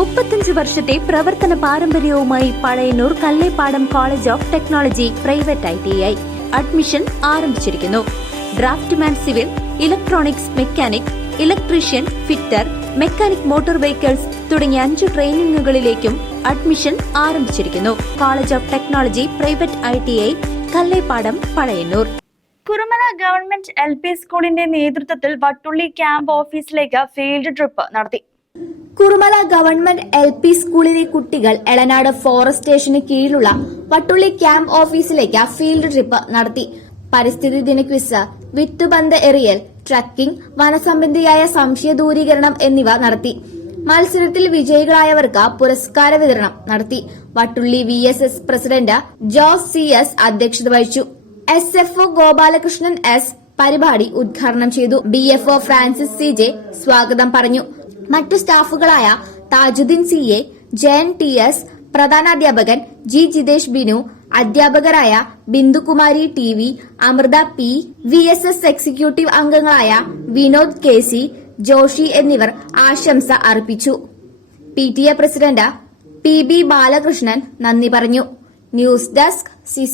മുപ്പത്തഞ്ച് വർഷത്തെ പ്രവർത്തന പാരമ്പര്യവുമായി Pazhayannur Kallepadam college of technology private I T I. Admission ആരംഭിച്ചിരിക്കുന്നു. Draftman civil electronics mechanic electrician fitter mechanic motor vehicles തുടങ്ങിയ അഞ്ച് ട്രെയിനിങ്ങുകളിലേക്കും അഡ്മിഷൻ ആരംഭിച്ചിരിക്കുന്നു. College of technology private I T I Kallepadam Pazhayannur. Kurumala government L P സ്കൂളിന്റെ നേതൃത്വത്തിൽ Vattulli camp ഓഫീസിലേക്ക് field trip നടത്തി. Kurumala government L P സ്കൂളിലെ കുട്ടികൾ എളനാട് ഫോറസ്റ്റ് സ്റ്റേഷന് കീഴിലുള്ള പട്ടുള്ളി ക്യാമ്പ് ഓഫീസിലേക്ക് ഫീൽഡ് ട്രിപ്പ് നടത്തി. പരിസ്ഥിതി ദിന ക്വിസ് വിത്തുബന്ധ എറിയൽ ട്രക്കിംഗ് വനസംബന്ധിയായ സംശയ ദൂരീകരണം എന്നിവ നടത്തി. മത്സരത്തിൽ വിജയികളായവർക്ക് പുരസ്കാര വിതരണം നടത്തി. Vattulli V S S president Jose C S അധ്യക്ഷത വഹിച്ചു. S F O Gopalakrishnan S പരിപാടി ഉദ്ഘാടനം ചെയ്തു. D F O Francis C J സ്വാഗതം പറഞ്ഞു. മറ്റു സ്റ്റാഫുകളായ Thajuddeen C A Jayan T S പ്രധാനാധ്യാപകൻ G Jithesh Binu അധ്യാപകരായ Bindukumari T V Amritha P V S S executive അംഗങ്ങളായ വിനോദ് കെ സി ജോഷി എന്നിവർ ആശംസ അർപ്പിച്ചു. P T A president P B Balakrishnan നന്ദി പറഞ്ഞു. News desk C